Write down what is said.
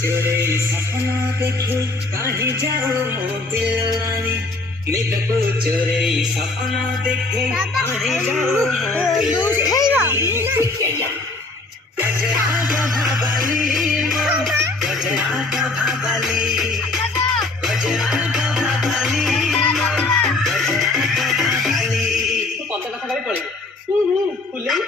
चोरे सपना देखे कहीं जाओ मोतिलानी मितको चोरे सपना देखे कहीं जाओ मोतिलानी गजरा का भागली गजरा का भागली गजरा का भागली गजरा का भागली तो कौन सा कथा करे पड़े फुले